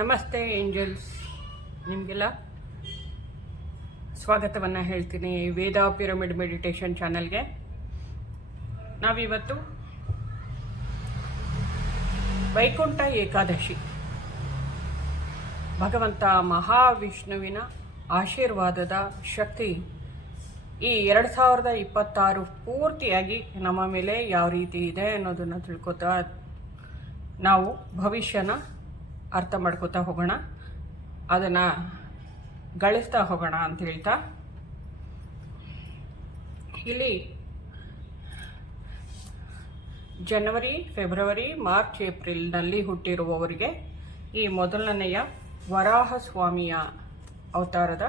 ನಮಸ್ತೆ ಏಂಜಲ್ಸ್, ನಿಮಗೆಲ್ಲ ಸ್ವಾಗತವನ್ನು ಹೇಳ್ತೀನಿ ವೇದ ಪಿರಮಿಡ್ ಮೆಡಿಟೇಷನ್ ಚಾನಲ್ಗೆ. ನಾವಿವತ್ತು ವೈಕುಂಠ ಏಕಾದಶಿ ಭಗವಂತ ಮಹಾವಿಷ್ಣುವಿನ ಆಶೀರ್ವಾದದ ಶಕ್ತಿ ಈ 2026 ಪೂರ್ತಿಯಾಗಿ ನಮ್ಮ ಮೇಲೆ ಯಾವ ರೀತಿ ಇದೆ ಅನ್ನೋದನ್ನು ತಿಳ್ಕೊತಾ ನಾವು ಭವಿಷ್ಯನ ಅರ್ಥ ಮಾಡ್ಕೋತಾ ಹೋಗೋಣ, ಅದನ್ನು ಗಳಿಸ್ತಾ ಹೋಗೋಣ ಅಂತ ಹೇಳ್ತಾ, ಇಲ್ಲಿ ಜನವರಿ, ಫೆಬ್ರವರಿ, ಮಾರ್ಚ್, ಏಪ್ರಿಲ್ನಲ್ಲಿ ಹುಟ್ಟಿರುವವರಿಗೆ ಈ ಮೊದಲನೆಯ ವರಾಹ ಸ್ವಾಮಿಯ ಅವತಾರದ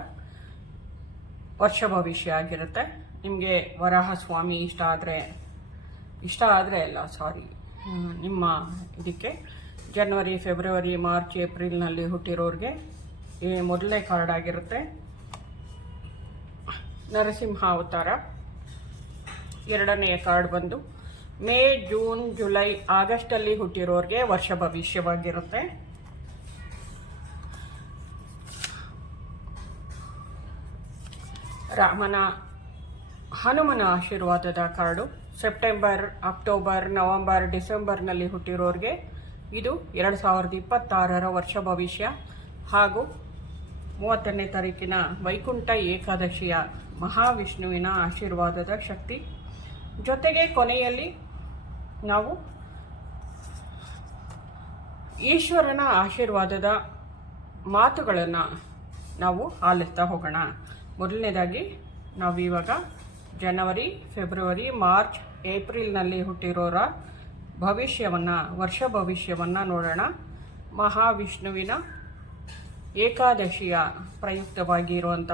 ವರ್ಷ ಭವಿಷ್ಯ ಆಗಿರುತ್ತೆ. ನಿಮಗೆ ವರಾಹ ಸ್ವಾಮಿ ಇಷ್ಟ ಆದರೆ ನಿಮ್ಮ ಇದಕ್ಕೆ ಜನವರಿ, ಫೆಬ್ರವರಿ, ಮಾರ್ಚ್, ಏಪ್ರಿಲ್ನಲ್ಲಿ ಹುಟ್ಟಿರೋರಿಗೆ ಈ ಮೊದಲನೇ ಕಾರ್ಡ್ ಆಗಿರುತ್ತೆ. ನರಸಿಂಹ ಅವತಾರ ಎರಡನೆಯ ಕಾರ್ಡ್ ಬಂದು ಮೇ, ಜೂನ್, ಜುಲೈ, ಆಗಸ್ಟಲ್ಲಿ ಹುಟ್ಟಿರೋರಿಗೆ ವರ್ಷ ಭವಿಷ್ಯವಾಗಿರುತ್ತೆ. ಹನುಮನ ಆಶೀರ್ವಾದದ ಕಾರ್ಡು ಸೆಪ್ಟೆಂಬರ್, ಅಕ್ಟೋಬರ್, ನವೆಂಬರ್, ಡಿಸೆಂಬರ್ನಲ್ಲಿ ಹುಟ್ಟಿರೋರಿಗೆ ಇದು 2026 ವರ್ಷ ಭವಿಷ್ಯ ಹಾಗೂ 30ನೇ ತಾರೀಕಿನ ವೈಕುಂಠ ಏಕಾದಶಿಯ ಮಹಾವಿಷ್ಣುವಿನ ಆಶೀರ್ವಾದದ ಶಕ್ತಿ. ಜೊತೆಗೆ ಕೊನೆಯಲ್ಲಿ ನಾವು ಈಶ್ವರನ ಆಶೀರ್ವಾದದ ಮಾತುಗಳನ್ನು ನಾವು ಆಲಿಸ್ತಾ ಹೋಗೋಣ. ಮೊದಲನೇದಾಗಿ ನಾವು ಇವಾಗ ಜನವರಿ, ಫೆಬ್ರವರಿ, ಮಾರ್ಚ್, ಏಪ್ರಿಲ್ನಲ್ಲಿ ಹುಟ್ಟಿರೋರ ವರ್ಷ ಭವಿಷ್ಯವನ್ನು ನೋಡೋಣ. ಮಹಾವಿಷ್ಣುವಿನ ಏಕಾದಶಿಯ ಪ್ರಯುಕ್ತವಾಗಿ ಇರುವಂಥ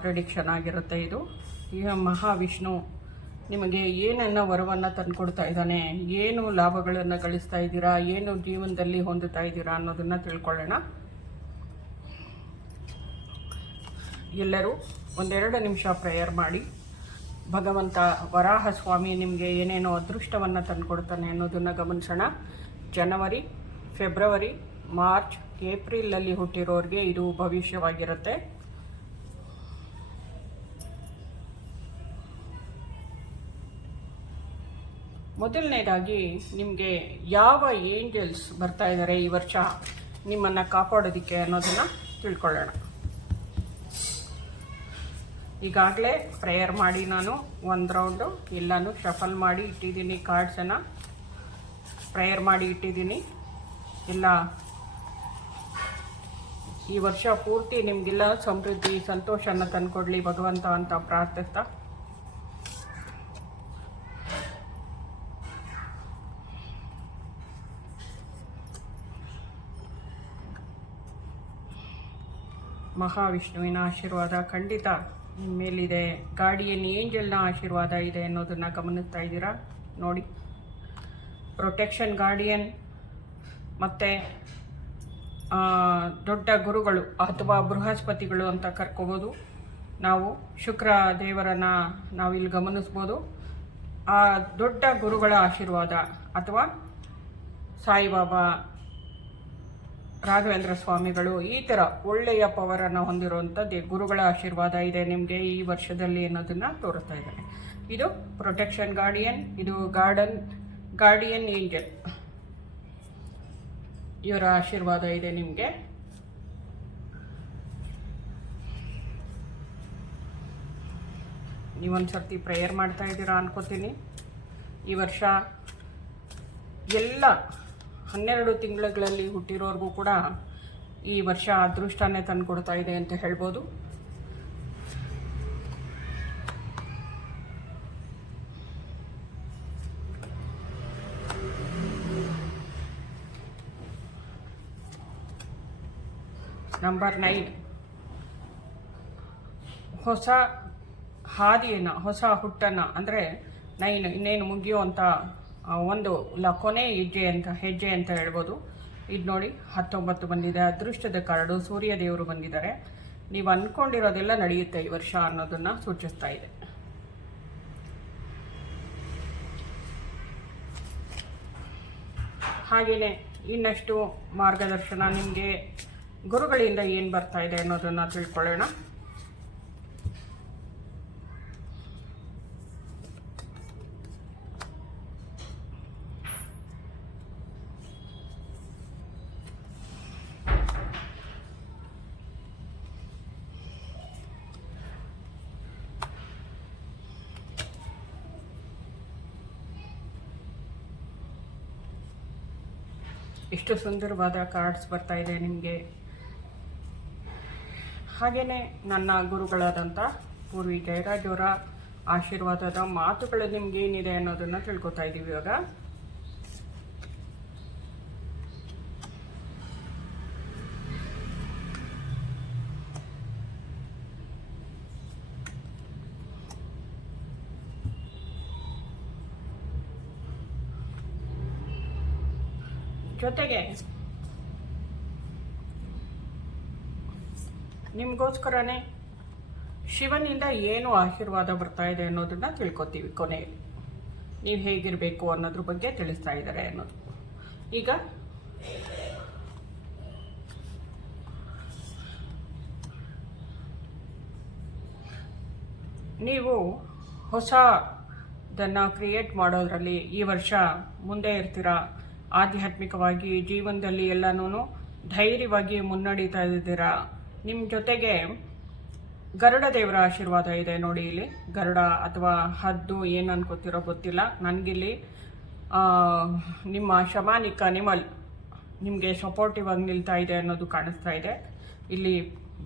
ಪ್ರೆಡಿಕ್ಷನ್ ಆಗಿರುತ್ತೆ ಇದು. ಈ ಮಹಾವಿಷ್ಣು ನಿಮಗೆ ಏನನ್ನ ವರವನ್ನು ತಂದುಕೊಡ್ತಾ ಇದ್ದಾನೆ, ಏನು ಲಾಭಗಳನ್ನು ಗಳಿಸ್ತಾ ಇದ್ದೀರಾ, ಏನು ಜೀವನದಲ್ಲಿ ಹೊಂದುತ್ತಾ ಇದ್ದೀರಾ ಅನ್ನೋದನ್ನು ತಿಳ್ಕೊಳ್ಳೋಣ. ಎಲ್ಲರೂ 1-2 ನಿಮಿಷ ಪ್ರೇಯರ್ ಮಾಡಿ ಭಗವಂತ ವರಾಹ ಸ್ವಾಮಿ ನಿಮಗೆ ಏನೇನೋ ಅದೃಷ್ಟವನ್ನು ತಂದುಕೊಡ್ತಾನೆ ಅನ್ನೋದನ್ನು ಗಮನಿಸೋಣ. ಜನವರಿ, ಫೆಬ್ರವರಿ, ಮಾರ್ಚ್, ಏಪ್ರಿಲಲ್ಲಿ ಹುಟ್ಟಿರೋರಿಗೆ ಇದು ಭವಿಷ್ಯವಾಗಿರುತ್ತೆ. ಮೊದಲನೇದಾಗಿ ನಿಮಗೆ ಯಾವ ಏಂಜಲ್ಸ್ ಬರ್ತಾ ಇದ್ದಾರೆ ಈ ವರ್ಷ ನಿಮ್ಮನ್ನು ಕಾಪಾಡೋದಕ್ಕೆ ಅನ್ನೋದನ್ನು ತಿಳ್ಕೊಳ್ಳೋಣ. ಈಗಾಗಲೇ ಪ್ರೇಯರ್ ಮಾಡಿ ನಾನು 1 ರೌಂಡು ಎಲ್ಲನೂ ಶಫಲ್ ಮಾಡಿ ಇಟ್ಟಿದ್ದೀನಿ. ಕಾರ್ಡ್ಸನ್ನು ಪ್ರೇಯರ್ ಮಾಡಿ ಇಟ್ಟಿದ್ದೀನಿ. ಎಲ್ಲ ಈ ವರ್ಷ ಪೂರ್ತಿ ನಿಮಗೆಲ್ಲ ಸಮೃದ್ಧಿ, ಸಂತೋಷನ ತಂದುಕೊಡ್ಲಿ ಭಗವಂತ ಅಂತ ಪ್ರಾರ್ಥಿಸ್ತಾ, ಮಹಾವಿಷ್ಣುವಿನ ಆಶೀರ್ವಾದ ಖಂಡಿತ ನಿಮ್ಮ ಮೇಲಿದೆ. ಗಾರ್ಡಿಯನ್ ಏಂಜಲ್ನ ಆಶೀರ್ವಾದ ಇದೆ ಅನ್ನೋದನ್ನು ಗಮನಿಸ್ತಾ ಇದ್ದೀರಾ ನೋಡಿ. ಪ್ರೊಟೆಕ್ಷನ್ ಗಾರ್ಡಿಯನ್ ಮತ್ತು ದೊಡ್ಡ ಗುರುಗಳು ಅಥವಾ ಬೃಹಸ್ಪತಿಗಳು ಅಂತ ಕರ್ಕೋಬೋದು. ನಾವು ಶುಕ್ರ ದೇವರನ್ನು ನಾವಿಲ್ಲಿ ಗಮನಿಸ್ಬೋದು. ಆ ದೊಡ್ಡ ಗುರುಗಳ ಆಶೀರ್ವಾದ ಅಥವಾ ಸಾಯಿಬಾಬಾ, ರಾಘವೇಂದ್ರ ಸ್ವಾಮಿಗಳು, ಈ ಥರ ಒಳ್ಳೆಯ ಪವರನ್ನು ಹೊಂದಿರುವಂಥ ಗುರುಗಳ ಆಶೀರ್ವಾದ ಇದೆ ನಿಮಗೆ ಈ ವರ್ಷದಲ್ಲಿ ಅನ್ನೋದನ್ನು ತೋರಿಸ್ತಾ ಇದ್ದಾರೆ. ಇದು ಪ್ರೊಟೆಕ್ಷನ್ ಗಾರ್ಡಿಯನ್, ಇದು ಗಾರ್ಡಿಯನ್ ಏಂಜಲ್, ಇವರ ಆಶೀರ್ವಾದ ಇದೆ ನಿಮಗೆ. ನೀವೊಂದು ಸರ್ತಿ ಪ್ರೇಯರ್ ಮಾಡ್ತಾ ಇದ್ದೀರಾ ಅನ್ಕೋತೀನಿ. ಈ ವರ್ಷ ಎಲ್ಲ 12 ತಿಂಗಳಲ್ಲಿ ಹುಟ್ಟಿರೋರ್ಗೂ ಕೂಡ ಈ ವರ್ಷ ಅದೃಷ್ಟನೇ ತಂದುಕೊಡ್ತಾ ಇದೆ ಅಂತ ಹೇಳ್ಬೋದು. ನಂಬರ್ 9, ಹೊಸ ಹಾದಿಯನ್ನು, ಹೊಸ ಹುಟ್ಟನ್ನು, ಅಂದರೆ 9 ಇನ್ನೇನು ಮುಗಿಯುವಂಥ ಒಂದು ಕೊನೆ ಹೆಜ್ಜೆ ಅಂತ ಹೇಳ್ಬೋದು. ಇದು ನೋಡಿ 19 ಬಂದಿದೆ. ಅದೃಷ್ಟದ ಕಾರ್ಡು ಸೂರ್ಯ ದೇವರು ಬಂದಿದ್ದಾರೆ. ನೀವು ಅಂದ್ಕೊಂಡಿರೋದೆಲ್ಲ ನಡೆಯುತ್ತೆ ಈ ವರ್ಷ ಅನ್ನೋದನ್ನು ಸೂಚಿಸ್ತಾ ಇದೆ. ಹಾಗೆಯೇ ಇನ್ನಷ್ಟು ಮಾರ್ಗದರ್ಶನ ನಿಮಗೆ ಗುರುಗಳಿಂದ ಏನು ಬರ್ತಾ ಇದೆ ಅನ್ನೋದನ್ನು ತಿಳ್ಕೊಳ್ಳೋಣ. ಇಷ್ಟು ಸುಂದರವಾದ ಕಾರ್ಡ್ಸ್ ಬರ್ತಾ ಇದೆ ನಿಮಗೆ. ಹಾಗೆಯೇ ನನ್ನ ಗುರುಗಳಾದಂಥ ಪೂರ್ವಿ ಜಯರಾಜ್ ಅವರ ಆಶೀರ್ವಾದದ ಮಾತುಗಳು ನಿಮ್ಗೆ ಏನಿದೆ ಅನ್ನೋದನ್ನು ತಿಳ್ಕೊತಾ ಇದ್ದೀವಿ ಇವಾಗ. ಜೊತೆಗೆ ನಿಮಗೋಸ್ಕರನೇ ಶಿವನಿಂದ ಏನು ಆಶೀರ್ವಾದ ಬರ್ತಾ ಇದೆ ಅನ್ನೋದನ್ನ ತಿಳ್ಕೊತೀವಿ. ಕೊನೆಯಲ್ಲಿ ನೀವು ಹೇಗಿರಬೇಕು ಅನ್ನೋದ್ರ ಬಗ್ಗೆ ತಿಳಿಸ್ತಾ ಇದ್ದಾರೆ ಅನ್ನೋದು. ಈಗ ನೀವು ಹೊಸದನ್ನು ಕ್ರಿಯೇಟ್ ಮಾಡೋದ್ರಲ್ಲಿ ಈ ವರ್ಷ ಮುಂದೆ ಇರ್ತೀರಾ. ಆಧ್ಯಾತ್ಮಿಕವಾಗಿ ಜೀವನದಲ್ಲಿ ಎಲ್ಲನೂ ಧೈರ್ಯವಾಗಿ ಮುನ್ನಡೀತಾ ಇದ್ದೀರಾ. ನಿಮ್ಮ ಜೊತೆಗೆ ಗರುಡ ದೇವರ ಆಶೀರ್ವಾದ ಇದೆ ನೋಡಿ. ಇಲ್ಲಿ ಗರುಡ ಅಥವಾ ಹದ್ದು ಏನು ಅನ್ಕೋತಿರೋ ಗೊತ್ತಿಲ್ಲ. ನನಗಿಲ್ಲಿ ನಿಮ್ಮ ಶಮಾನಿಕ್ ಅನಿಮಲ್ ನಿಮಗೆ ಸಪೋರ್ಟಿವ್ ಆಗಿ ನಿಲ್ತಾ ಇದೆ ಅನ್ನೋದು ಕಾಣಿಸ್ತಾ ಇದೆ. ಇಲ್ಲಿ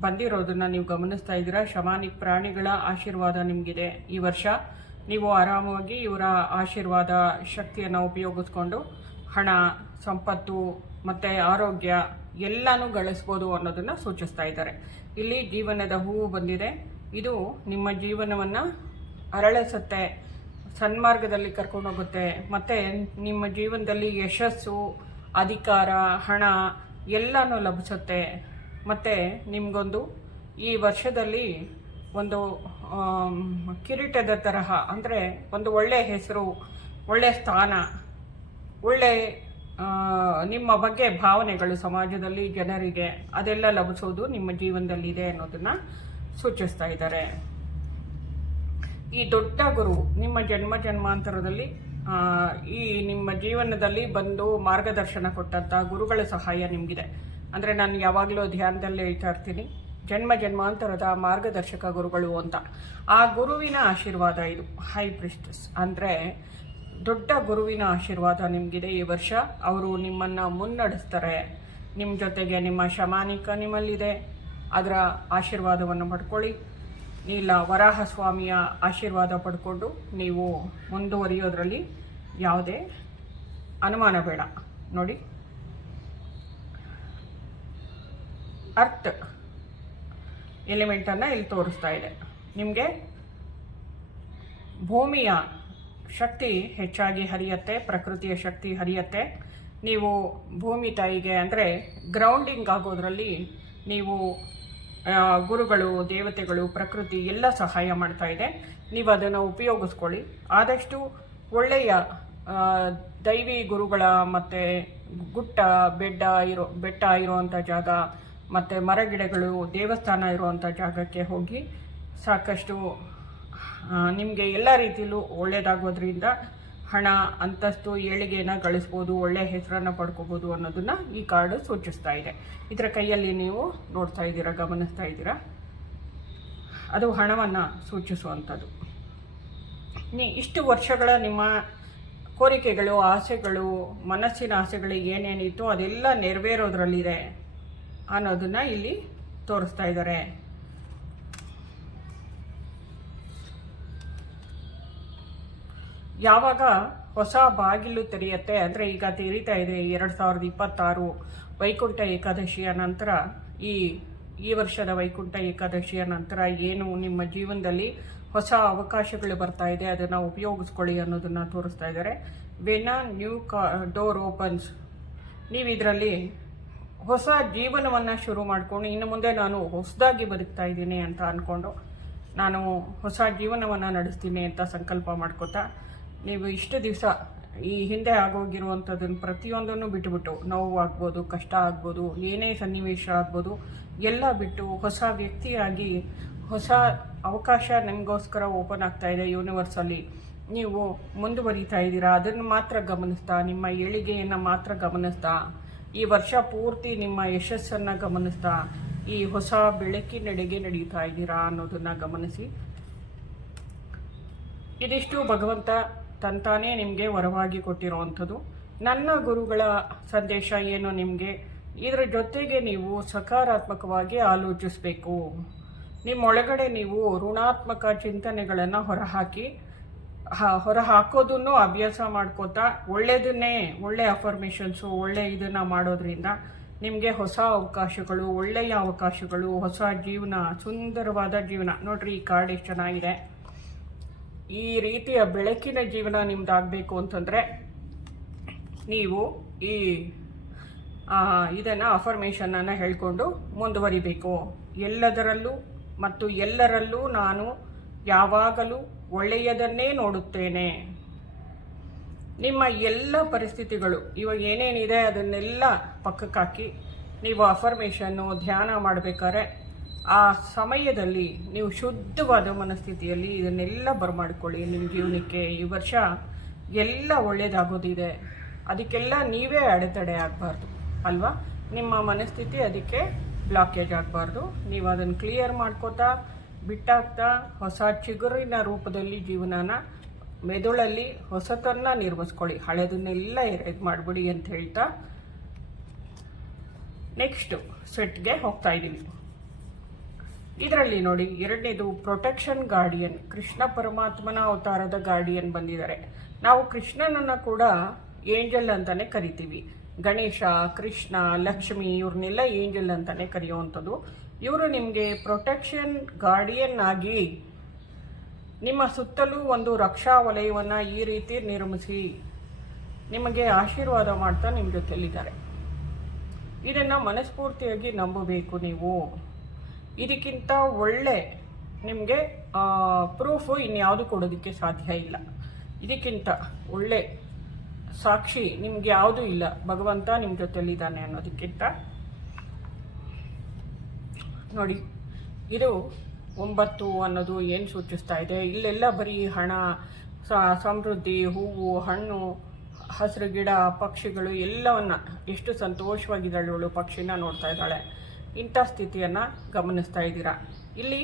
ಬಂದಿರೋದನ್ನು ನೀವು ಗಮನಿಸ್ತಾ ಇದ್ದೀರಾ. ಶಮಾನಿಕ್ ಪ್ರಾಣಿಗಳ ಆಶೀರ್ವಾದ ನಿಮಗಿದೆ. ಈ ವರ್ಷ ನೀವು ಆರಾಮವಾಗಿ ಇವರ ಆಶೀರ್ವಾದ ಶಕ್ತಿಯನ್ನು ಉಪಯೋಗಿಸ್ಕೊಂಡು ಹಣ, ಸಂಪತ್ತು ಮತ್ತು ಆರೋಗ್ಯ ಎಲ್ಲನೂ ಗಳಿಸ್ಬೋದು ಅನ್ನೋದನ್ನು ಸೂಚಿಸ್ತಾ ಇದ್ದಾರೆ. ಇಲ್ಲಿ ಜೀವನದ ಹೂವು ಬಂದಿದೆ. ಇದು ನಿಮ್ಮ ಜೀವನವನ್ನು ಅರಳಿಸುತ್ತೆ, ಸನ್ಮಾರ್ಗದಲ್ಲಿ ಕರ್ಕೊಂಡೋಗುತ್ತೆ, ಮತ್ತು ನಿಮ್ಮ ಜೀವನದಲ್ಲಿ ಯಶಸ್ಸು, ಅಧಿಕಾರ, ಹಣ ಎಲ್ಲನೂ ಲಭಿಸುತ್ತೆ. ಮತ್ತು ನಿಮಗೊಂದು ಈ ವರ್ಷದಲ್ಲಿ ಒಂದು ಕಿರೀಟದ ತರಹ, ಅಂದರೆ ಒಂದು ಒಳ್ಳೆಯ ಹೆಸರು, ಒಳ್ಳೆಯ ಸ್ಥಾನ, ಒಳ್ಳೆ ನಿಮ್ಮ ಬಗ್ಗೆ ಭಾವನೆಗಳು ಸಮಾಜದಲ್ಲಿ ಜನರಿಗೆ ಅದೆಲ್ಲ ಲಭಿಸೋದು ನಿಮ್ಮ ಜೀವನದಲ್ಲಿದೆ ಅನ್ನೋದನ್ನು ಸೂಚಿಸ್ತಾ ಇದ್ದಾರೆ. ಈ ದೊಡ್ಡ ಗುರು ನಿಮ್ಮ ಜನ್ಮಾಂತರದಲ್ಲಿ ಈ ನಿಮ್ಮ ಜೀವನದಲ್ಲಿ ಬಂದು ಮಾರ್ಗದರ್ಶನ ಕೊಟ್ಟಂಥ ಗುರುಗಳ ಸಹಾಯ ನಿಮಗಿದೆ. ಅಂದರೆ ನಾನು ಯಾವಾಗಲೂ ಧ್ಯಾನದಲ್ಲಿ ಹೇಳ್ತಾ ಇರ್ತೀನಿ, ಜನ್ಮಾಂತರದ ಮಾರ್ಗದರ್ಶಕ ಗುರುಗಳು ಅಂತ. ಆ ಗುರುವಿನ ಆಶೀರ್ವಾದ ಇದು. ಹೈ ಪ್ರಿಸ್ಟಸ್ ಅಂದರೆ ದೊಡ್ಡ ಗುರುವಿನ ಆಶೀರ್ವಾದ ನಿಮಗಿದೆ ಈ ವರ್ಷ. ಅವರು ನಿಮ್ಮನ್ನು ಮುನ್ನಡೆಸ್ತಾರೆ. ನಿಮ್ಮ ಜೊತೆಗೆ ನಿಮ್ಮ ಶಮಾನಿಕ ನಿಮ್ಮಲ್ಲಿದೆ, ಅದರ ಆಶೀರ್ವಾದವನ್ನು ಪಡ್ಕೊಳ್ಳಿ. ಇಲ್ಲ ವರಾಹ ಸ್ವಾಮಿಯ ಆಶೀರ್ವಾದ ಪಡ್ಕೊಂಡು ನೀವು ಮುಂದುವರಿಯೋದ್ರಲ್ಲಿ ಯಾವುದೇ ಅನುಮಾನ ಬೇಡ. ನೋಡಿ, ಅರ್ತ್ ಎಲಿಮೆಂಟನ್ನು ಇಲ್ಲಿ ತೋರಿಸ್ತಾ ಇದೆ. ನಿಮಗೆ ಭೂಮಿಯ ಶಕ್ತಿ ಹೆಚ್ಚಾಗಿ ಹರಿಯುತ್ತೆ, ಪ್ರಕೃತಿಯ ಶಕ್ತಿ ಹರಿಯುತ್ತೆ. ನೀವು ಭೂಮಿ ತಾಯಿಗೆ ಅಂದರೆ ಗ್ರೌಂಡಿಂಗ್ ಆಗೋದ್ರಲ್ಲಿ ನೀವು ಗುರುಗಳು, ದೇವತೆಗಳು, ಪ್ರಕೃತಿ ಎಲ್ಲ ಸಹಾಯ ಮಾಡ್ತಾ ಇದೆ. ನೀವು ಅದನ್ನು ಉಪಯೋಗಿಸ್ಕೊಳ್ಳಿ. ಆದಷ್ಟು ಒಳ್ಳೆಯ ದೈವಿ ಗುರುಗಳ ಮತ್ತು ಬೆಟ್ಟ ಇರುವಂಥ ಜಾಗ ಮತ್ತು ಮರಗಿಡಗಳು, ದೇವಸ್ಥಾನ ಇರುವಂಥ ಜಾಗಕ್ಕೆ ಹೋಗಿ ಸಾಕಷ್ಟು ನಿಮಗೆ ಎಲ್ಲ ರೀತಿಯಲ್ಲೂ ಒಳ್ಳೆಯದಾಗೋದ್ರಿಂದ ಹಣ, ಅಂತಸ್ತು, ಏಳಿಗೆಯನ್ನು ಗಳಿಸ್ಬೋದು, ಒಳ್ಳೆಯ ಹೆಸರನ್ನು ಪಡ್ಕೋಬೋದು ಅನ್ನೋದನ್ನು ಈ ಕಾರ್ಡು ಸೂಚಿಸ್ತಾ ಇದೆ. ಇದರ ಕೈಯಲ್ಲಿ ನೀವು ನೋಡ್ತಾ ಇದ್ದೀರಾ, ಗಮನಿಸ್ತಾ ಇದ್ದೀರಾ, ಅದು ಹಣವನ್ನು ಸೂಚಿಸುವಂಥದ್ದು. ಇಷ್ಟು ವರ್ಷಗಳ ನಿಮ್ಮ ಕೋರಿಕೆಗಳು, ಆಸೆಗಳು, ಮನಸ್ಸಿನ ಆಸೆಗಳು ಏನೇನಿತ್ತು ಅದೆಲ್ಲ ನೆರವೇರೋದ್ರಲ್ಲಿದೆ ಅನ್ನೋದನ್ನು ಇಲ್ಲಿ ತೋರಿಸ್ತಾ ಇದ್ದಾರೆ. ಯಾವಾಗ ಹೊಸ ಬಾಗಿಲು ತೆರೆಯುತ್ತೆ ಅಂದರೆ ಈಗ ತೆರೀತಾ ಇದೆ 2026 ವೈಕುಂಠ ಏಕಾದಶಿಯ ನಂತರ, ಈ ವರ್ಷದ ವೈಕುಂಠ ಏಕಾದಶಿಯ ನಂತರ ಏನು ನಿಮ್ಮ ಜೀವನದಲ್ಲಿ ಹೊಸ ಅವಕಾಶಗಳು ಬರ್ತಾ ಇದೆ ಅದನ್ನು ಉಪಯೋಗಿಸ್ಕೊಳ್ಳಿ ಅನ್ನೋದನ್ನು ತೋರಿಸ್ತಾ ಇದ್ದಾರೆ. When a new door opens, ನೀವು ಇದರಲ್ಲಿ ಹೊಸ ಜೀವನವನ್ನು ಶುರು ಮಾಡಿಕೊಂಡು ಇನ್ನು ಮುಂದೆ ನಾನು ಹೊಸದಾಗಿ ಬದುಕ್ತಾ ಇದ್ದೀನಿ ಅಂತ ಅಂದ್ಕೊಂಡು ನಾನು ಹೊಸ ಜೀವನವನ್ನು ನಡೆಸ್ತೀನಿ ಅಂತ ಸಂಕಲ್ಪ ಮಾಡ್ಕೋತಾ ನೀವು ಇಷ್ಟು ದಿವಸ ಈ ಹಿಂದೆ ಆಗೋಗಿರುವಂಥದ್ದನ್ನು ಪ್ರತಿಯೊಂದನ್ನು ಬಿಟ್ಟುಬಿಟ್ಟು, ನೋವು ಆಗ್ಬೋದು, ಕಷ್ಟ ಆಗ್ಬೋದು, ಏನೇ ಸನ್ನಿವೇಶ ಆಗ್ಬೋದು, ಎಲ್ಲ ಬಿಟ್ಟು ಹೊಸ ವ್ಯಕ್ತಿಯಾಗಿ ಹೊಸ ಅವಕಾಶ ನಿಮಗೋಸ್ಕರ ಓಪನ್ ಆಗ್ತಾ ಇದೆ ಯೂನಿವರ್ಸಲ್ಲಿ. ನೀವು ಮುಂದುವರಿತಾ ಇದ್ದೀರಾ, ಅದನ್ನು ಮಾತ್ರ ಗಮನಿಸ್ತಾ, ನಿಮ್ಮ ಏಳಿಗೆಯನ್ನು ಮಾತ್ರ ಗಮನಿಸ್ತಾ, ಈ ವರ್ಷ ಪೂರ್ತಿ ನಿಮ್ಮ ಯಶಸ್ಸನ್ನು ಗಮನಿಸ್ತಾ ಈ ಹೊಸ ಬೆಳಕಿನೆಡೆಗೆ ನಡೀತಾ ಇದ್ದೀರಾ ಅನ್ನೋದನ್ನು ಗಮನಿಸಿ. ಇದಿಷ್ಟು ಭಗವಂತ ತಂತಾನೇ ನಿಮಗೆ ವರವಾಗಿ ಕೊಟ್ಟಿರುವಂಥದ್ದು. ನನ್ನ ಗುರುಗಳ ಸಂದೇಶ ಏನು ನಿಮಗೆ, ಇದರ ಜೊತೆಗೆ ನೀವು ಸಕಾರಾತ್ಮಕವಾಗಿ ಆಲೋಚಿಸಬೇಕು. ನಿಮ್ಮೊಳಗಡೆ ನೀವು ಋಣಾತ್ಮಕ ಚಿಂತನೆಗಳನ್ನು ಹೊರಹಾಕೋದನ್ನು ಅಭ್ಯಾಸ ಮಾಡ್ಕೋತಾ ಒಳ್ಳೆಯದನ್ನೇ, ಒಳ್ಳೆಯ ಅಫರ್ಮೇಷನ್ಸು, ಒಳ್ಳೆಯ ಇದನ್ನು ಮಾಡೋದ್ರಿಂದ ನಿಮಗೆ ಹೊಸ ಅವಕಾಶಗಳು, ಒಳ್ಳೆಯ ಅವಕಾಶಗಳು, ಹೊಸ ಜೀವನ, ಸುಂದರವಾದ ಜೀವನ. ನೋಡ್ರಿ ಈ ಕಾರ್ಡ್ ಎಷ್ಟು ಚೆನ್ನಾಗಿದೆ. ಈ ರೀತಿಯ ಬೆಳಕಿನ ಜೀವನ ನಿಮ್ದಾಗಬೇಕು ಅಂತಂದರೆ ನೀವು ಈ ಇದನ್ನು ಅಫರ್ಮೇಷನನ್ನು ಹೇಳ್ಕೊಂಡು ಮುಂದುವರಿಬೇಕು. ಎಲ್ಲದರಲ್ಲೂ ಮತ್ತು ಎಲ್ಲರಲ್ಲೂ ನಾನು ಯಾವಾಗಲೂ ಒಳ್ಳೆಯದನ್ನೇ ನೋಡುತ್ತೇನೆ. ನಿಮ್ಮ ಎಲ್ಲ ಪರಿಸ್ಥಿತಿಗಳು ಇವಾಗ ಏನೇನಿದೆ ಅದನ್ನೆಲ್ಲ ಪಕ್ಕಕ್ಕೆ ಹಾಕಿ ನೀವು ಅಫರ್ಮೇಷನ್ನು ಧ್ಯಾನ ಮಾಡಬೇಕಾದ್ರೆ ಆ ಸಮಯದಲ್ಲಿ ನೀವು ಶುದ್ಧವಾದ ಮನಸ್ಥಿತಿಯಲ್ಲಿ ಇದನ್ನೆಲ್ಲ ಬರಮಾಡ್ಕೊಳ್ಳಿ. ನಿಮ್ಮ ಜೀವನಕ್ಕೆ ಈ ವರ್ಷ ಎಲ್ಲ ಒಳ್ಳೆಯದಾಗೋದಿದೆ. ಅದಕ್ಕೆಲ್ಲ ನೀವೇ ಅಡೆತಡೆ ಆಗಬಾರ್ದು ಅಲ್ವಾ? ನಿಮ್ಮ ಮನಸ್ಥಿತಿ ಅದಕ್ಕೆ ಬ್ಲಾಕೇಜ್ ಆಗಬಾರ್ದು. ನೀವು ಅದನ್ನು ಕ್ಲಿಯರ್ ಮಾಡ್ಕೋತಾ ಬಿಟ್ಟಾಗ್ತಾ ಹೊಸ ಚಿಗುರಿನ ರೂಪದಲ್ಲಿ ಜೀವನನ ಮೆದುಳಲ್ಲಿ ಹೊಸತನ್ನು ನಿರ್ಮಿಸ್ಕೊಳ್ಳಿ. ಹಳೆದನ್ನೆಲ್ಲ ಎರೇಸ್ ಮಾಡಿಬಿಡಿ ಅಂತ ಹೇಳ್ತಾ ನೆಕ್ಸ್ಟು ಸೆಟ್ಗೆ ಹೋಗ್ತಾ ಇದ್ದೀವಿ. ಇದರಲ್ಲಿ ನೋಡಿ, ಎರಡನೇದು ಪ್ರೊಟೆಕ್ಷನ್ ಗಾರ್ಡಿಯನ್. ಕೃಷ್ಣ ಪರಮಾತ್ಮನ ಅವತಾರದ ಗಾರ್ಡಿಯನ್ ಬಂದಿದ್ದಾರೆ. ನಾವು ಕೃಷ್ಣನನ್ನು ಕೂಡ ಏಂಜಲ್ ಅಂತಲೇ ಕರಿತೀವಿ. ಗಣೇಶ, ಕೃಷ್ಣ, ಲಕ್ಷ್ಮಿ ಇವ್ರನ್ನೆಲ್ಲ ಏಂಜಲ್ ಅಂತಲೇ ಕರೆಯುವಂಥದ್ದು. ಇವರು ನಿಮಗೆ ಪ್ರೊಟೆಕ್ಷನ್ ಗಾರ್ಡಿಯನ್ ಆಗಿ ನಿಮ್ಮ ಸುತ್ತಲೂ ಒಂದು ರಕ್ಷಾ ವಲಯವನ್ನು ಈ ರೀತಿ ನಿರ್ಮಿಸಿ ನಿಮಗೆ ಆಶೀರ್ವಾದ ಮಾಡ್ತಾ ನಿಮ್ಮ ಜೊತೆಲಿದ್ದಾರೆ. ಇದನ್ನು ಮನಸ್ಫೂರ್ತಿಯಾಗಿ ನಂಬಬೇಕು ನೀವು. ಇದಕ್ಕಿಂತ ಒಳ್ಳೆ ನಿಮಗೆ ಪ್ರೂಫು ಇನ್ಯಾವುದು ಕೊಡೋದಕ್ಕೆ ಸಾಧ್ಯ ಇಲ್ಲ. ಇದಕ್ಕಿಂತ ಒಳ್ಳೆ ಸಾಕ್ಷಿ ನಿಮ್ಗೆ ಯಾವುದೂ ಇಲ್ಲ. ಭಗವಂತ ನಿಮ್ಮ ಜೊತೆಲಿದ್ದಾನೆ ಅನ್ನೋದಕ್ಕಿಂತ ನೋಡಿ, ಇದು 9 ಅನ್ನೋದು ಏನು ಸೂಚಿಸ್ತಾ ಇದೆ? ಇಲ್ಲೆಲ್ಲ ಬರೀ ಹಣ, ಸಮೃದ್ಧಿ, ಹೂವು, ಹಣ್ಣು, ಹಸಿರು ಗಿಡ, ಪಕ್ಷಿಗಳು ಎಲ್ಲವನ್ನ ಎಷ್ಟು ಸಂತೋಷವಾಗಿದ್ದಾಳೆ ಅವಳು, ಪಕ್ಷಿನ ನೋಡ್ತಾ ಇದ್ದಾಳೆ. ಇಂಥ ಸ್ಥಿತಿಯನ್ನು ಗಮನಿಸ್ತಾ ಇದ್ದೀರಾ. ಇಲ್ಲಿ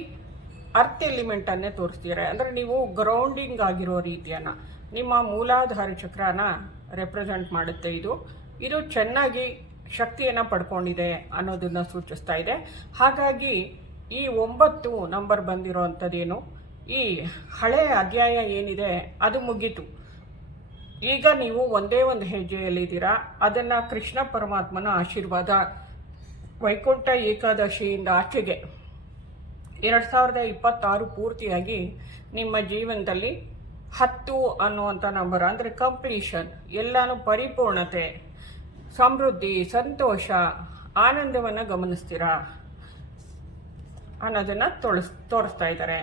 ಅರ್ತ್ ಎಲಿಮೆಂಟನ್ನೇ ತೋರಿಸ್ತೀರಾ. ಅಂದರೆ ನೀವು ಗ್ರೌಂಡಿಂಗ್ ಆಗಿರೋ ರೀತಿಯನ್ನು, ನಿಮ್ಮ ಮೂಲಾಧಾರ ಚಕ್ರನ ರೆಪ್ರೆಸೆಂಟ್ ಮಾಡುತ್ತೆ. ಇದು ಚೆನ್ನಾಗಿ ಶಕ್ತಿಯನ್ನು ಪಡ್ಕೊಂಡಿದೆ ಅನ್ನೋದನ್ನು ಸೂಚಿಸ್ತಾ ಇದೆ. ಹಾಗಾಗಿ ಈ 9 ನಂಬರ್ ಬಂದಿರೋ ಅಂಥದ್ದೇನು, ಈ ಹಳೆಯ ಅಧ್ಯಾಯ ಏನಿದೆ ಅದು ಮುಗೀತು. ಈಗ ನೀವು ಒಂದೇ ಒಂದು ಹೆಜ್ಜೆಯಲ್ಲಿದ್ದೀರಾ. ಅದನ್ನು ಕೃಷ್ಣ ಪರಮಾತ್ಮನ ಆಶೀರ್ವಾದ ವೈಕುಂಠ ಏಕಾದಶಿಯಿಂದ ಆಚೆಗೆ 2026 ಪೂರ್ತಿಯಾಗಿ ನಿಮ್ಮ ಜೀವನದಲ್ಲಿ 10 ಅನ್ನುವಂಥ ನಂಬರ್, ಅಂದರೆ ಕಂಪ್ಲೀಷನ್, ಎಲ್ಲನೂ ಪರಿಪೂರ್ಣತೆ, ಸಮೃದ್ಧಿ, ಸಂತೋಷ, ಆನಂದವನ್ನು ಗಮನಿಸ್ತೀರಾ ಅನ್ನೋದನ್ನು ತೋರಿಸ್ತಾ ಇದ್ದಾರೆ.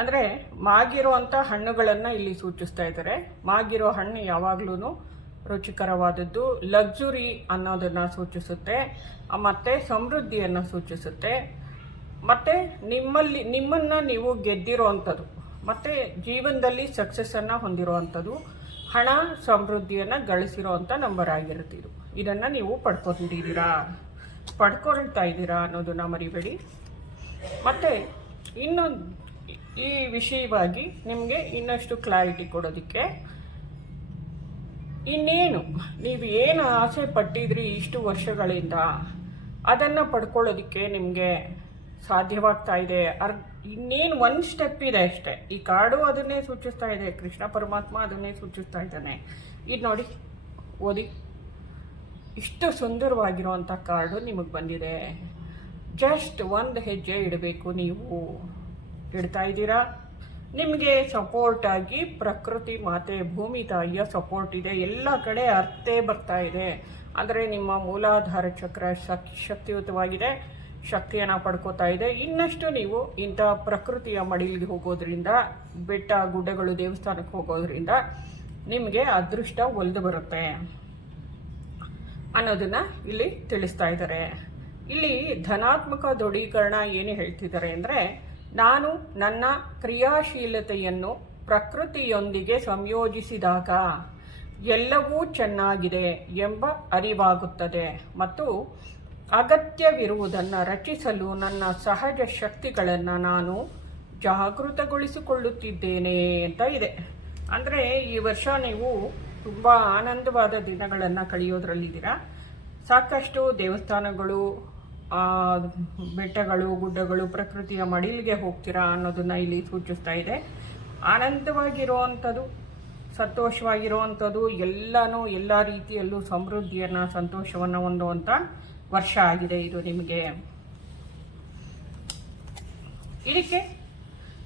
ಅಂದರೆ ಮಾಗಿರುವಂಥ ಹಣ್ಣುಗಳನ್ನು ಇಲ್ಲಿ ಸೂಚಿಸ್ತಾ ಇದ್ದಾರೆ. ಮಾಗಿರೋ ಹಣ್ಣು ಯಾವಾಗಲೂ ರುಚಿಕರವಾದದ್ದು, ಲಕ್ಸುರಿ ಅನ್ನೋದನ್ನು ಸೂಚಿಸುತ್ತೆ, ಮತ್ತು ಸಮೃದ್ಧಿಯನ್ನು ಸೂಚಿಸುತ್ತೆ, ಮತ್ತು ನಿಮ್ಮನ್ನು ನೀವು ಗೆದ್ದಿರೋವಂಥದ್ದು, ಮತ್ತು ಜೀವನದಲ್ಲಿ ಸಕ್ಸಸ್ಸನ್ನು ಹೊಂದಿರುವಂಥದ್ದು, ಹಣ ಸಮೃದ್ಧಿಯನ್ನು ಗಳಿಸಿರೋವಂಥ ನಂಬರ್ ಆಗಿರುತ್ತೆ. ಇದನ್ನು ನೀವು ಪಡ್ಕೊಳ್ತಾ ಇದ್ದೀರಾ ಅನ್ನೋದನ್ನು ಮರಿಬೇಡಿ. ಮತ್ತು ಇನ್ನೊಂದು ಈ ವಿಷಯವಾಗಿ ನಿಮಗೆ ಇನ್ನಷ್ಟು ಕ್ಲಾರಿಟಿ ಕೊಡೋದಕ್ಕೆ, ಇನ್ನೇನು ನೀವು ಏನು ಆಸೆ ಪಟ್ಟಿದ್ರಿ ಇಷ್ಟು ವರ್ಷಗಳಿಂದ ಅದನ್ನು ಪಡ್ಕೊಳ್ಳೋದಕ್ಕೆ ನಿಮಗೆ ಸಾಧ್ಯವಾಗ್ತಾ ಇದೆ. ಇನ್ನೇನು ಒಂದು ಸ್ಟೆಪ್ ಇದೆ ಅಷ್ಟೇ. ಈ ಕಾರ್ಡು ಅದನ್ನೇ ಸೂಚಿಸ್ತಾ ಇದೆ, ಕೃಷ್ಣ ಪರಮಾತ್ಮ ಅದನ್ನೇ ಸೂಚಿಸ್ತಾ ಇದ್ದಾನೆ. ಇದು ನೋಡಿ, ಓದಿ, ಇಷ್ಟು ಸುಂದರವಾಗಿರುವಂಥ ಕಾರ್ಡು ನಿಮಗೆ ಬಂದಿದೆ. ಜಸ್ಟ್ ಒಂದು ಹೆಜ್ಜೆ ಇಡಬೇಕು. ನೀವು ಇಡ್ತಾ ಇದ್ದೀರಾ. ನಿಮಗೆ ಸಪೋರ್ಟ್ ಆಗಿ ಪ್ರಕೃತಿ ಮಾತೆ ಭೂಮಿ ತಾಯಿಯ ಸಪೋರ್ಟ್ ಇದೆ. ಎಲ್ಲ ಕಡೆ ಅರ್ಥೇ ಬರ್ತಾ ಇದೆ. ಅಂದರೆ ನಿಮ್ಮ ಮೂಲಾಧಾರ ಚಕ್ರ ಶಕ್ತಿಯುತವಾಗಿದೆ, ಶಕ್ತಿಯನ್ನು ಪಡ್ಕೋತಾ ಇದೆ. ಇನ್ನಷ್ಟು ನೀವು ಇಂಥ ಪ್ರಕೃತಿಯ ಮಡಿಲಿಗೆ ಹೋಗೋದ್ರಿಂದ, ಬೆಟ್ಟ ಗುಡ್ಡಗಳು ದೇವಸ್ಥಾನಕ್ಕೆ ಹೋಗೋದ್ರಿಂದ ನಿಮಗೆ ಅದೃಷ್ಟ ಒಲಿದು ಬರುತ್ತೆ ಅನ್ನೋದನ್ನು ಇಲ್ಲಿ ತಿಳಿಸ್ತಾ ಇದ್ದಾರೆ. ಇಲ್ಲಿ ಧನಾತ್ಮಕ ದೃಢೀಕರಣ ಏನು ಹೇಳ್ತಿದ್ದಾರೆ ಅಂದರೆ, ನಾನು ನನ್ನ ಕ್ರಿಯಾಶೀಲತೆಯನ್ನು ಪ್ರಕೃತಿಯೊಂದಿಗೆ ಸಂಯೋಜಿಸಿದಾಗ ಎಲ್ಲವೂ ಚೆನ್ನಾಗಿದೆ ಎಂಬ ಅರಿವಾಗುತ್ತದೆ ಮತ್ತು ಅಗತ್ಯವಿರುವುದನ್ನು ರಚಿಸಲು ನನ್ನ ಸಹಜ ಶಕ್ತಿಗಳನ್ನು ನಾನು ಜಾಗೃತಗೊಳಿಸಿಕೊಳ್ಳುತ್ತಿದ್ದೇನೆ ಅಂತ ಇದೆ. ಅಂದರೆ ಈ ವರ್ಷ ನೀವು ತುಂಬ ಆನಂದವಾದ ದಿನಗಳನ್ನು ಕಳೆಯೋದ್ರಲ್ಲಿದ್ದೀರಾ. ಸಾಕಷ್ಟು ದೇವಸ್ಥಾನಗಳು, ಬೆಟ್ಟಗಳು, ಗುಡ್ಡಗಳು, ಪ್ರಕೃತಿಯ ಮಡಿಲಿಗೆ ಹೋಗ್ತೀರಾ ಅನ್ನೋದನ್ನು ಇಲ್ಲಿ ಸೂಚಿಸ್ತಾ ಇದೆ. ಆನಂದವಾಗಿರುವಂಥದ್ದು, ಸಂತೋಷವಾಗಿರುವಂಥದ್ದು, ಎಲ್ಲ ರೀತಿಯಲ್ಲೂ ಸಮೃದ್ಧಿಯನ್ನು, ಸಂತೋಷವನ್ನು ಹೊಂದುವಂಥ ವರ್ಷ ಆಗಿದೆ ಇದು ನಿಮಗೆ. ಇದಕ್ಕೆ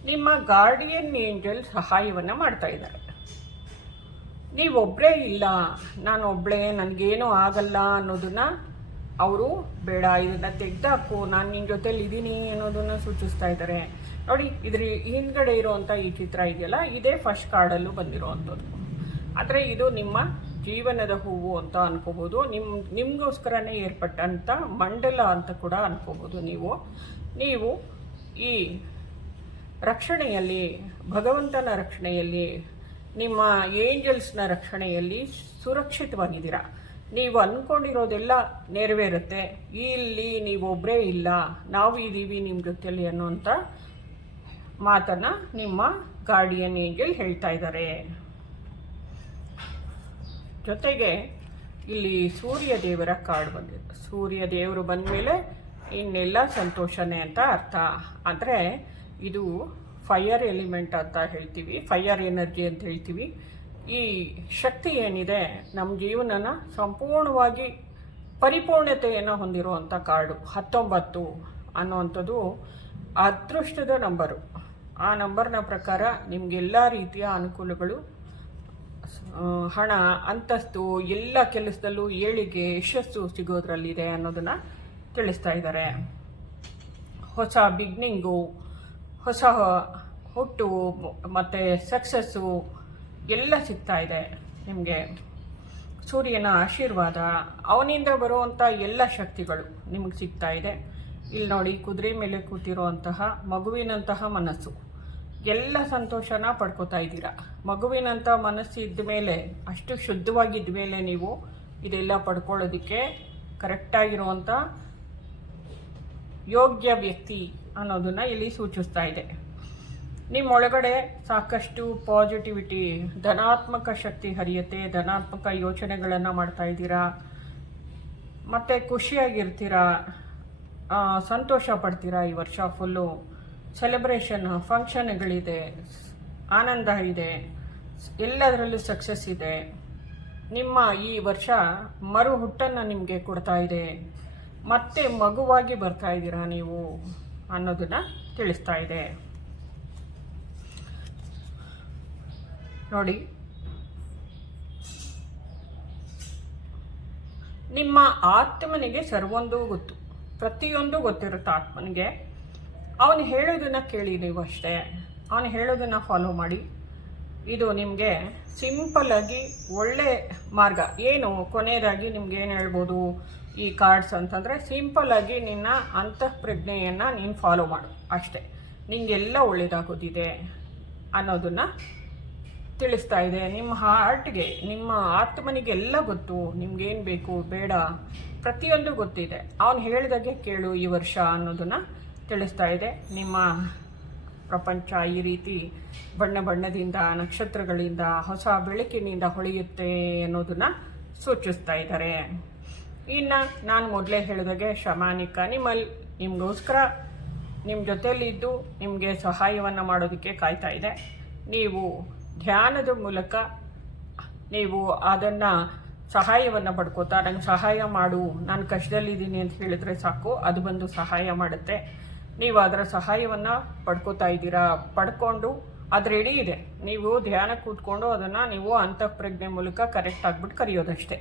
ನಿಮ್ಮ ಗಾರ್ಡಿಯನ್ ಏಂಜಲ್ ಸಹಾಯವನ್ನು ಮಾಡ್ತಾ ಇದ್ದಾರೆ. ನೀವೊಬ್ಬರೇ ಇಲ್ಲ, ನಾನೊಬ್ಬಳೇ, ನನಗೇನೂ ಆಗಲ್ಲ ಅನ್ನೋದನ್ನ ಅವರು ಬೇಡ, ಇದನ್ನು ತೆಗೆದಾಕು, ನಾನು ನಿನ್ನ ಜೊತೆಲಿ ಇದ್ದೀನಿ ಅನ್ನೋದನ್ನು ಸೂಚಿಸ್ತಾ ಇದ್ದಾರೆ. ನೋಡಿ, ಇದ್ರ ಹಿಂದ್ಗಡೆ ಇರೋವಂಥ ಈ ಚಿತ್ರ ಇದೆಯಲ್ಲ, ಇದೇ ಫಸ್ಟ್ ಕಾರ್ಡಲ್ಲೂ ಬಂದಿರೋವಂಥದ್ದು. ಆದರೆ ಇದು ನಿಮ್ಮ ಜೀವನದ ಹೂವು ಅಂತ ಅನ್ಕೋಬೋದು. ನಿಮಗೋಸ್ಕರನೇ ಏರ್ಪಟ್ಟಂಥ ಮಂಡಲ ಅಂತ ಕೂಡ ಅನ್ಕೋಬೋದು. ನೀವು ಈ ರಕ್ಷಣೆಯಲ್ಲಿ, ಭಗವಂತನ ರಕ್ಷಣೆಯಲ್ಲಿ, ನಿಮ್ಮ ಏಂಜಲ್ಸ್ನ ರಕ್ಷಣೆಯಲ್ಲಿ ಸುರಕ್ಷಿತವಾಗಿದ್ದೀರಾ. ನೀವು ಅಂದ್ಕೊಂಡಿರೋದೆಲ್ಲ ನೆರವೇರುತ್ತೆ. ಇಲ್ಲಿ ನೀವೊಬ್ಬರೇ ಇಲ್ಲ, ನಾವು ಇದ್ದೀವಿ ನಿಮ್ಮ ಜೊತೆಯಲ್ಲಿ ಅನ್ನೋಂಥ ಮಾತನ್ನು ನಿಮ್ಮ ಗಾರ್ಡಿಯನ್ ಏಂಜಲ್ ಹೇಳ್ತಾ ಇದ್ದಾರೆ. ಜೊತೆಗೆ ಇಲ್ಲಿ ಸೂರ್ಯ ದೇವರ ಕಾರ್ಡ್ ಬಂದಿದೆ. ಸೂರ್ಯ ದೇವರು ಬಂದ ಮೇಲೆ ಇನ್ನೆಲ್ಲ ಸಂತೋಷನೇ ಅಂತ ಅರ್ಥ. ಅಂದರೆ ಇದು ಫೈರ್ ಎಲಿಮೆಂಟ್ ಅಂತ ಹೇಳ್ತೀವಿ, ಫೈರ್ ಎನರ್ಜಿ ಅಂತ ಹೇಳ್ತೀವಿ. ಈ ಶಕ್ತಿ ಏನಿದೆ ನಮ್ಮ ಜೀವನನ ಸಂಪೂರ್ಣವಾಗಿ ಪರಿಪೂರ್ಣತೆಯನ್ನು ಹೊಂದಿರುವಂಥ ಕಾರ್ಡು. 19 ಅನ್ನುವಂಥದ್ದು ಅದೃಷ್ಟದ ನಂಬರು. ಆ ನಂಬರ್ನ ಪ್ರಕಾರ ನಿಮಗೆಲ್ಲ ರೀತಿಯ ಅನುಕೂಲಗಳು, ಹಣ, ಅಂತಸ್ತು, ಎಲ್ಲ ಕೆಲಸದಲ್ಲೂ ಏಳಿಗೆ, ಯಶಸ್ಸು ಸಿಗೋದ್ರಲ್ಲಿದೆ ಅನ್ನೋದನ್ನು ತಿಳಿಸ್ತಾ ಇದ್ದಾರೆ. ಹೊಸ ಬಿಗ್ನಿಂಗು, ಹೊಸ ಹುಟ್ಟು ಮತ್ತು ಸಕ್ಸಸ್ಸು ಎಲ್ಲ ಸಿಗ್ತಾ ಇದೆ ನಿಮಗೆ. ಸೂರ್ಯನ ಆಶೀರ್ವಾದ, ಅವನಿಂದ ಬರುವಂಥ ಎಲ್ಲ ಶಕ್ತಿಗಳು ನಿಮಗೆ ಸಿಗ್ತಾ ಇದೆ. ಇಲ್ಲಿ ನೋಡಿ, ಕುದುರೆ ಮೇಲೆ ಕೂತಿರುವಂತಹ ಮಗುವಿನಂತಹ ಮನಸ್ಸು, ಎಲ್ಲ ಸಂತೋಷನ ಪಡ್ಕೋತಾ ಇದ್ದೀರಾ. ಮಗುವಿನಂಥ ಮನಸ್ಸು ಇದ್ದ ಮೇಲೆ, ಅಷ್ಟು ಶುದ್ಧವಾಗಿದ್ದ ಮೇಲೆ ನೀವು ಇದೆಲ್ಲ ಪಡ್ಕೊಳ್ಳೋದಕ್ಕೆ ಕರೆಕ್ಟಾಗಿರುವಂಥ ಯೋಗ್ಯ ವ್ಯಕ್ತಿ ಅನ್ನೋದನ್ನು ಇಲ್ಲಿ ಸೂಚಿಸ್ತಾ ಇದೆ. ನಿಮ್ಮೊಳಗಡೆ ಸಾಕಷ್ಟು ಪಾಸಿಟಿವಿಟಿ, ಧನಾತ್ಮಕ ಶಕ್ತಿ ಹರಿಯುತ್ತೆ. ಧನಾತ್ಮಕ ಯೋಚನೆಗಳನ್ನು ಮಾಡ್ತಾ ಇದ್ದೀರಾ ಮತ್ತು ಖುಷಿಯಾಗಿರ್ತೀರಾ, ಸಂತೋಷ ಪಡ್ತೀರಾ. ಈ ವರ್ಷ ಫುಲ್ಲು ಸೆಲೆಬ್ರೇಷನ್, ಫಂಕ್ಷನ್ಗಳಿದೆ, ಆನಂದ ಇದೆ, ಎಲ್ಲದರಲ್ಲೂ ಸಕ್ಸಸ್ ಇದೆ. ನಿಮ್ಮ ಈ ವರ್ಷ ಮರು ಹುಟ್ಟನ್ನು ನಿಮಗೆ ಕೊಡ್ತಾ ಇದೆ. ಮತ್ತೆ ಮಗುವಾಗಿ ಬರ್ತಾ ಇದ್ದೀರಾ ನೀವು ಅನ್ನೋದನ್ನು ತಿಳಿಸ್ತಾ ಇದೆ. ನೋಡಿ, ನಿಮ್ಮ ಆತ್ಮನಿಗೆ ಸರ್ವೊಂದು ಗೊತ್ತು, ಪ್ರತಿಯೊಂದು ಗೊತ್ತಿರುತ್ತೆ ಆತ್ಮನಿಗೆ. ಅವನು ಹೇಳೋದನ್ನು ಕೇಳಿ ನೀವು ಅಷ್ಟೇ, ಅವನು ಹೇಳೋದನ್ನು ಫಾಲೋ ಮಾಡಿ. ಇದು ನಿಮಗೆ ಸಿಂಪಲ್ಲಾಗಿ ಒಳ್ಳೆ ಮಾರ್ಗ. ಏನು ಕೊನೆಯದಾಗಿ ನಿಮ್ಗೆ ಏನು ಹೇಳ್ಬೋದು ಈ ಕಾರ್ಡ್ಸ್ ಅಂತಂದರೆ, ಸಿಂಪಲ್ಲಾಗಿ ನಿನ್ನ ಅಂತಃಪ್ರಜ್ಞೆಯನ್ನು ನೀನು ಫಾಲೋ ಮಾಡು ಅಷ್ಟೇ, ನಿಮಗೆಲ್ಲ ಒಳ್ಳೆಯದಾಗೋದಿದೆ ಅನ್ನೋದನ್ನು ತಿಳಿಸ್ತಾ ಇದೆ. ನಿಮ್ಮ ಹಾರ್ಟ್ಗೆ, ನಿಮ್ಮ ಆತ್ಮನಿಗೆಲ್ಲ ಗೊತ್ತು, ನಿಮ್ಗೇನು ಬೇಕು ಬೇಡ ಪ್ರತಿಯೊಂದು ಗೊತ್ತಿದೆ. ಅವನು ಹೇಳಿದಾಗೆ ಕೇಳು ಈ ವರ್ಷ ಅನ್ನೋದನ್ನು ತಿಳಿಸ್ತಾ ಇದೆ. ನಿಮ್ಮ ಪ್ರಪಂಚ ಈ ರೀತಿ ಬಣ್ಣ ಬಣ್ಣದಿಂದ, ನಕ್ಷತ್ರಗಳಿಂದ, ಹೊಸ ಬೆಳಕಿನಿಂದ ಹೊಳೆಯುತ್ತೆ ಅನ್ನೋದನ್ನು ಸೂಚಿಸ್ತಾ ಇದ್ದಾರೆ. ಇನ್ನು ನಾನು ಮೊದಲೇ ಹೇಳಿದಾಗೆ ಶಮಾನಿಕ ನಿಮಗೋಸ್ಕರ ನಿಮ್ಮ ಜೊತೆಯಲ್ಲಿದ್ದು ನಿಮಗೆ ಸಹಾಯವನ್ನು ಮಾಡೋದಕ್ಕೆ ಕಾಯ್ತಾ ಇದೆ. ನೀವು ಧ್ಯಾನದ ಮೂಲಕ ನೀವು ಅದನ್ನು ಸಹಾಯವನ್ನು ಪಡ್ಕೋತಾ, ನಂಗೆ ಸಹಾಯ ಮಾಡು, ನಾನು ಕಷ್ಟದಲ್ಲಿದ್ದೀನಿ ಅಂತ ಹೇಳಿದ್ರೆ ಸಾಕು, ಅದು ಬಂದು ಸಹಾಯ ಮಾಡುತ್ತೆ. ನೀವು ಅದರ ಸಹಾಯವನ್ನು ಪಡ್ಕೋತಾ ಇದ್ದೀರಾ, ಪಡ್ಕೊಂಡು ಅದು ರೆಡಿ ಇದೆ. ನೀವು ಧ್ಯಾನ ಕೂತ್ಕೊಂಡು ಅದನ್ನು ನೀವು ಅಂತಃಪ್ರಜ್ಞೆ ಮೂಲಕ ಕರೆಕ್ಟ್ ಆಗಿಬಿಟ್ಟು ಕರೆಯೋದಷ್ಟೇ.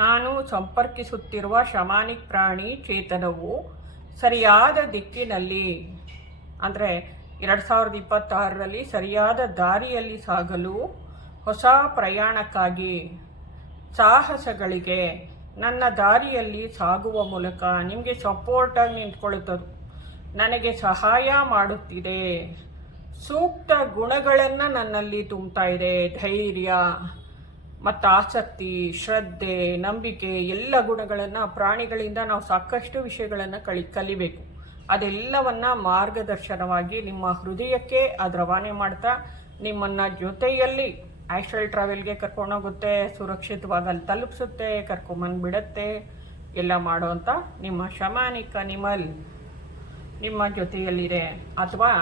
ನಾನು ಸಂಪರ್ಕಿಸುತ್ತಿರುವ ಶಮಾನಿಕ್ ಪ್ರಾಣಿ ಚೇತನವು ಸರಿಯಾದ ದಿಕ್ಕಿನಲ್ಲಿ, ಅಂದರೆ 2026ರಲ್ಲಿ ಸರಿಯಾದ ದಾರಿಯಲ್ಲಿ ಸಾಗಲು ಹೊಸ ಪ್ರಯಾಣಕ್ಕಾಗಿ, ಸಾಹಸಗಳಿಗೆ, ನನ್ನ ದಾರಿಯಲ್ಲಿ ಸಾಗುವ ಮೂಲಕ ನಿಮಗೆ ಸಪೋರ್ಟಾಗಿ ನಿಂತ್ಕೊಳ್ಳುತ್ತದು. ನನಗೆ ಸಹಾಯ ಮಾಡುತ್ತಿದೆ. ಸೂಕ್ತ ಗುಣಗಳನ್ನು ನನ್ನಲ್ಲಿ ತುಂಬ್ತಾ ಇದೆ. ಧೈರ್ಯ ಮತ್ತು ಆಸಕ್ತಿ, ಶ್ರದ್ಧೆ, ನಂಬಿಕೆ ಎಲ್ಲ ಗುಣಗಳನ್ನು ಪ್ರಾಣಿಗಳಿಂದ ನಾವು ಸಾಕಷ್ಟು ವಿಷಯಗಳನ್ನು ಕಲಿಬೇಕು. ಅದೆಲ್ಲವನ್ನ ಮಾರ್ಗದರ್ಶನವಾಗಿ ನಿಮ್ಮ ಹೃದಯಕ್ಕೆ ಅದು ರವಾನೆ ಮಾಡ್ತಾ ನಿಮ್ಮನ್ನು ಜೊತೆಯಲ್ಲಿ ಆಸ್ಟ್ರಲ್ ಟ್ರಾವೆಲ್ಗೆ ಕರ್ಕೊಂಡೋಗುತ್ತೆ, ಸುರಕ್ಷಿತವಾಗಿ ಅಲ್ಲಿ ತಲುಪಿಸುತ್ತೆ, ಕರ್ಕೊಂಬಂದು ಎಲ್ಲ ಮಾಡೋವಂಥ ನಿಮ್ಮ ಶಮಾನಿಕ್ ಅನಿಮಲ್ ನಿಮ್ಮ ಜೊತೆಯಲ್ಲಿದೆ. ಅಥವಾ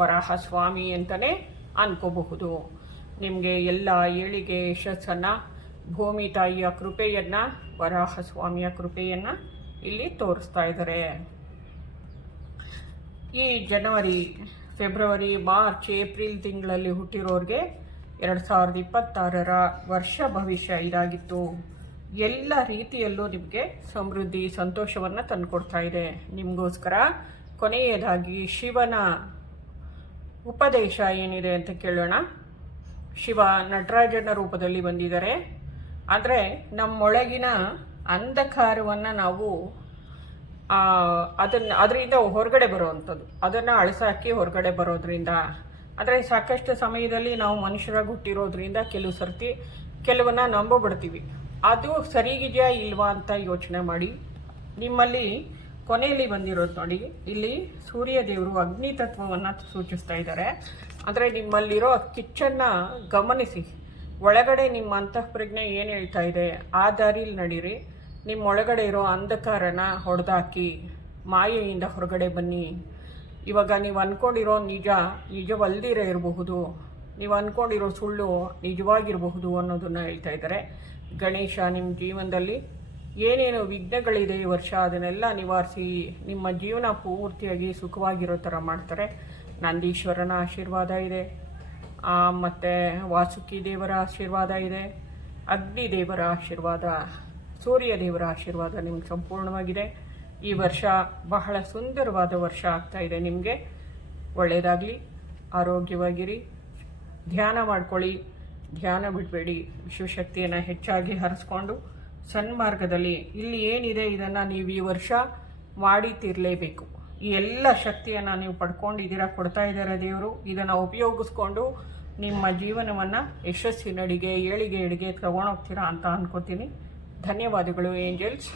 ವರಾಹ ಸ್ವಾಮಿ ಅಂತಲೇ ಅನ್ಕೋಬಹುದು. ನಿಮಗೆ ಎಲ್ಲ ಏಳಿಗೆ ಯಶಸ್ಸನ್ನು, ಭೂಮಿ ತಾಯಿಯ ಕೃಪೆಯನ್ನು, ವರಾಹ ಸ್ವಾಮಿಯ ಕೃಪೆಯನ್ನು ಇಲ್ಲಿ ತೋರಿಸ್ತಾ ಇದ್ದಾರೆ. ಈ ಜನವರಿ, ಫೆಬ್ರವರಿ, ಮಾರ್ಚ್, ಏಪ್ರಿಲ್ ತಿಂಗಳಲ್ಲಿ ಹುಟ್ಟಿರೋರಿಗೆ 2026ರ ವರ್ಷ ಭವಿಷ್ಯ ಇದಾಗಿತ್ತು. ಎಲ್ಲ ರೀತಿಯಲ್ಲೂ ನಿಮಗೆ ಸಮೃದ್ಧಿ, ಸಂತೋಷವನ್ನು ತಂದುಕೊಡ್ತಾ ಇದೆ. ನಿಮಗೋಸ್ಕರ ಕೊನೆಯದಾಗಿ ಶಿವನ ಉಪದೇಶ ಏನಿದೆ ಅಂತ ಕೇಳೋಣ. ಶಿವ ನಟರಾಜನ ರೂಪದಲ್ಲಿ ಬಂದಿದ್ದಾರೆ. ಆದರೆ ನಮ್ಮೊಳಗಿನ ಅಂಧಕಾರವನ್ನು ನಾವು ಅದರಿಂದ ಹೊರಗಡೆ ಬರುವಂಥದ್ದು, ಅದನ್ನು ಅಳಿಸಾಕಿ ಹೊರಗಡೆ ಬರೋದ್ರಿಂದ. ಆದರೆ ಸಾಕಷ್ಟು ಸಮಯದಲ್ಲಿ ನಾವು ಮನುಷ್ಯರಾಗಿ ಹುಟ್ಟಿರೋದ್ರಿಂದ ಕೆಲವು ಸರ್ತಿ ಕೆಲವನ್ನ ನಂಬೋಬಿಡ್ತೀವಿ. ಅದು ಸರಿಗಿದೆಯಾ ಇಲ್ವಾ ಅಂತ ಯೋಚನೆ ಮಾಡಿ. ನಿಮ್ಮಲ್ಲಿ ಕೊನೆಯಲ್ಲಿ ಬಂದಿರೋದು ನೋಡಿ, ಇಲ್ಲಿ ಸೂರ್ಯ ದೇವರು ಅಗ್ನಿ ತತ್ವವನ್ನು ಸೂಚಿಸ್ತಾ ಇದ್ದಾರೆ. ಅಂದರೆ ನಿಮ್ಮಲ್ಲಿರೋ ಕಿಚ್ಚನ್ನು ಗಮನಿಸಿ, ಒಳಗಡೆ ನಿಮ್ಮ ಅಂತಃಪ್ರಜ್ಞೆ ಏನು ಹೇಳ್ತಾ ಇದೆ ಆ ದಾರಿಯಲ್ಲಿ ನಡೀರಿ. ನಿಮ್ಮ ಒಳಗಡೆ ಇರೋ ಅಂಧಕಾರನ ಹೊಡೆದಾಕಿ ಮಾಯೆಯಿಂದ ಹೊರಗಡೆ ಬನ್ನಿ. ಇವಾಗ ನೀವು ಅಂದ್ಕೊಂಡಿರೋ ನಿಜವಲ್ದಿರ ಇರಬಹುದು, ನೀವು ಅಂದ್ಕೊಂಡಿರೋ ಸುಳ್ಳು ನಿಜವಾಗಿರಬಹುದು ಅನ್ನೋದನ್ನು ಹೇಳ್ತಾ ಇದ್ದಾರೆ. ಗಣೇಶ ನಿಮ್ಮ ಜೀವನದಲ್ಲಿ ಏನೇನು ವಿಘ್ನಗಳಿದೆ ಈ ವರ್ಷ ಅದನ್ನೆಲ್ಲ ನಿವಾರಿಸಿ ನಿಮ್ಮ ಜೀವನ ಪೂರ್ತಿಯಾಗಿ ಸುಖವಾಗಿರೋ ಥರ ಮಾಡ್ತಾರೆ. ನಂದೀಶ್ವರನ ಆಶೀರ್ವಾದ ಇದೆ, ಮತ್ತು ವಾಸುಕಿ ದೇವರ ಆಶೀರ್ವಾದ ಇದೆ, ಅಗ್ನಿ ದೇವರ ಆಶೀರ್ವಾದ, ಸೂರ್ಯ ದೇವರ ಆಶೀರ್ವಾದ ನಿಮ್ಗೆ ಸಂಪೂರ್ಣವಾಗಿದೆ. ಈ ವರ್ಷ ಬಹಳ ಸುಂದರವಾದ ವರ್ಷ ಆಗ್ತಾ ಇದೆ. ನಿಮಗೆ ಒಳ್ಳೆಯದಾಗಲಿ, ಆರೋಗ್ಯವಾಗಿರಿ, ಧ್ಯಾನ ಮಾಡ್ಕೊಳ್ಳಿ, ಧ್ಯಾನ ಬಿಡಬೇಡಿ. ವಿಶ್ವಶಕ್ತಿಯನ್ನು ಹೆಚ್ಚಾಗಿ ಹರಿಸ್ಕೊಂಡು ಸನ್ಮಾರ್ಗದಲ್ಲಿ ಇಲ್ಲಿ ಏನಿದೆ ಇದನ್ನು ನೀವು ಈ ವರ್ಷ ಮಾಡಿ ತೀರಲೇಬೇಕು. ಈ ಎಲ್ಲ ಶಕ್ತಿಯನ್ನು ನೀವು ಪಡ್ಕೊಂಡಿದ್ದೀರಾ, ಕೊಡ್ತಾ ಇದ್ದಾರೆ ದೇವರು. ಇದನ್ನು ಉಪಯೋಗಿಸ್ಕೊಂಡು ನಿಮ್ಮ ಜೀವನವನ್ನು ಯಶಸ್ಸಿನಡಿಗೆ, ಏಳಿಗೆ ತಗೊಂಡೋಗ್ತೀರಾ ಅಂತ ಅನ್ಕೋತೀನಿ. ಧನ್ಯವಾದಗಳು ಏಂಜಲ್ಸ್.